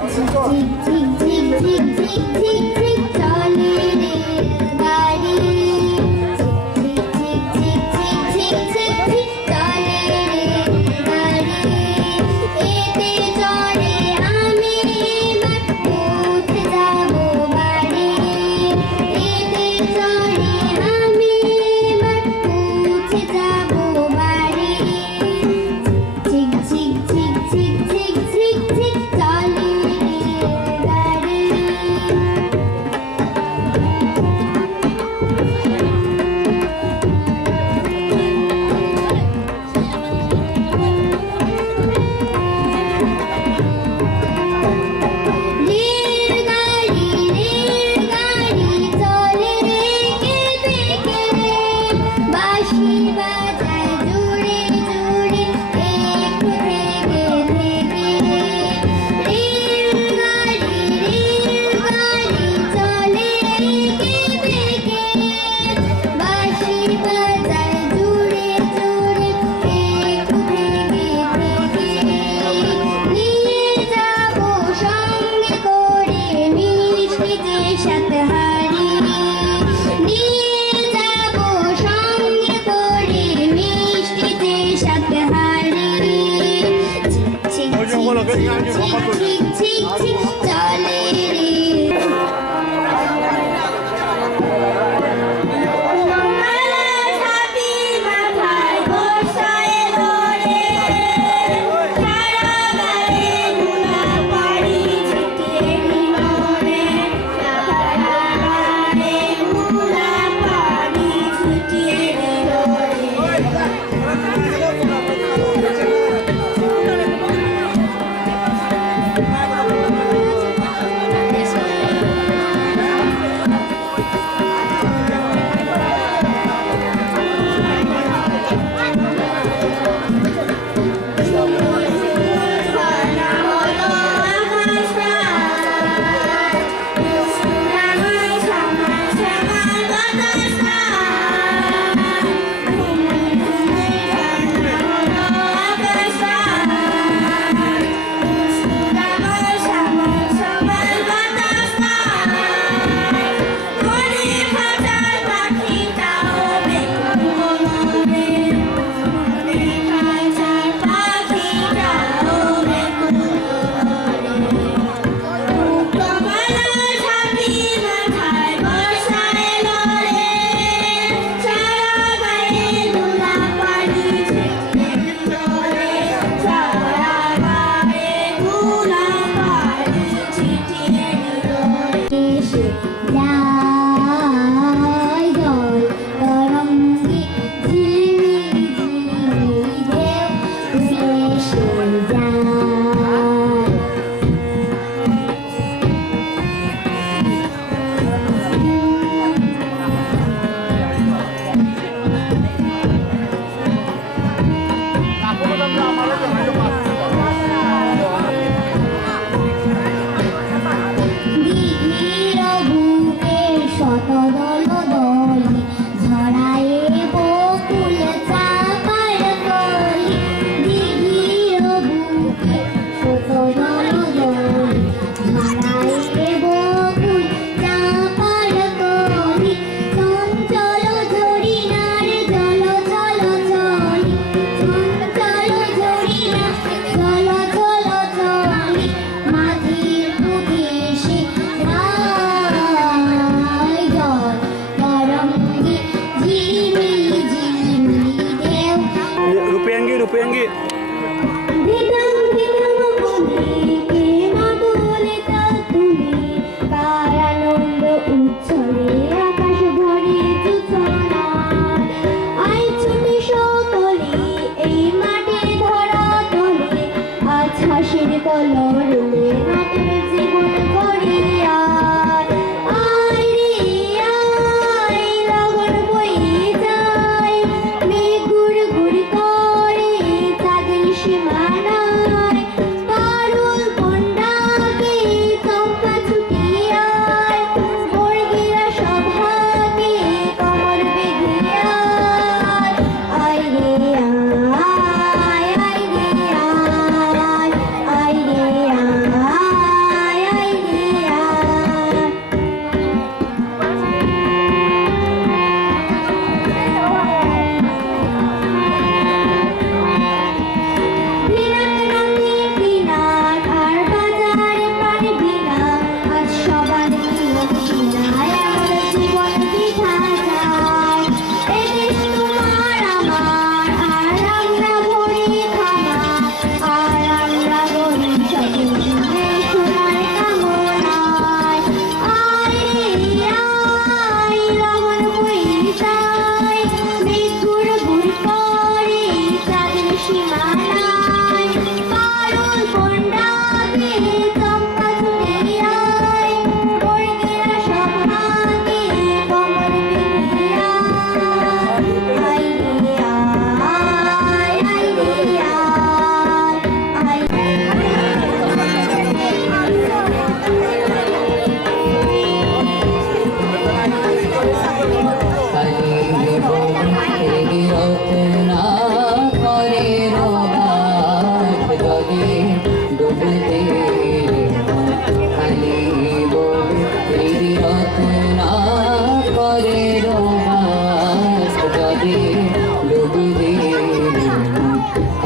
চাঁদের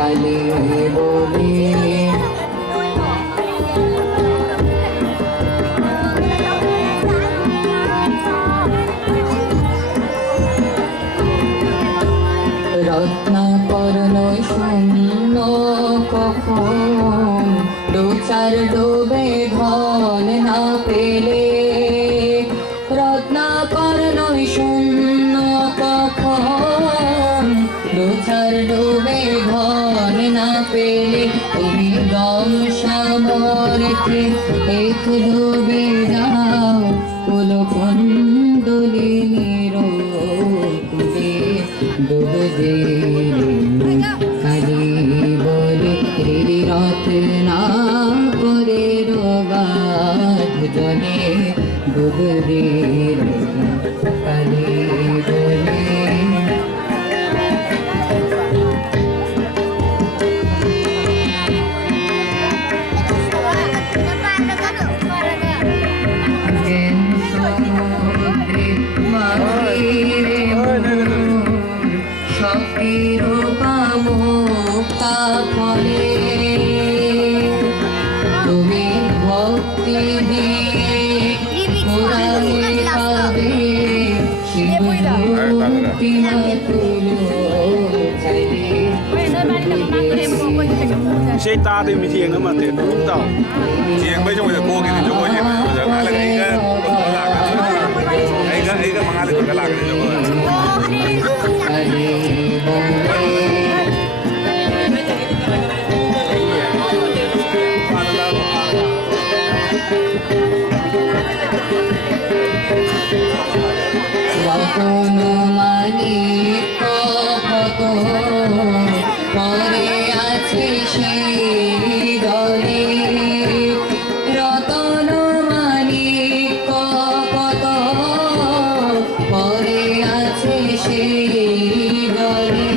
কালী বলে রত্নাকর নয় শূন্য কখন দু চার ডুবে ধন না পেলে রত্নাকর নয় শূন্য কখন দু চার ডুবে ধন না পেলে তুমি গম সামরকে এক ডুবে যাও কুলো কুণ্ডলিনীর কুলে ডুবে কালী বলে রত্না করে রোগাধ জনে ডুবে কালী বলে মুক্তা ফলে তুমি ভক্তি দিয়ে পুরাণে পাবে শিবমূর্তি সেই তাদের meeting nó mà tiền đúng tàu tiền mấy trong bây giờ cô cái cho cô gì mà giờ nói là cái lạc cái mang lại cái lạc này cho cô কোনো মানিক কত পরে আছে সেই দলে রতন মানিক কত পরে আছে সেই দলে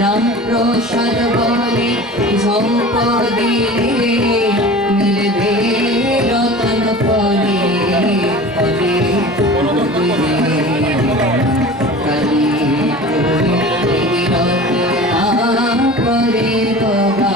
রামপ্রসাদ বলে ঝম্প দিলে মিলবে রতন ফলে ফলে করে রোগা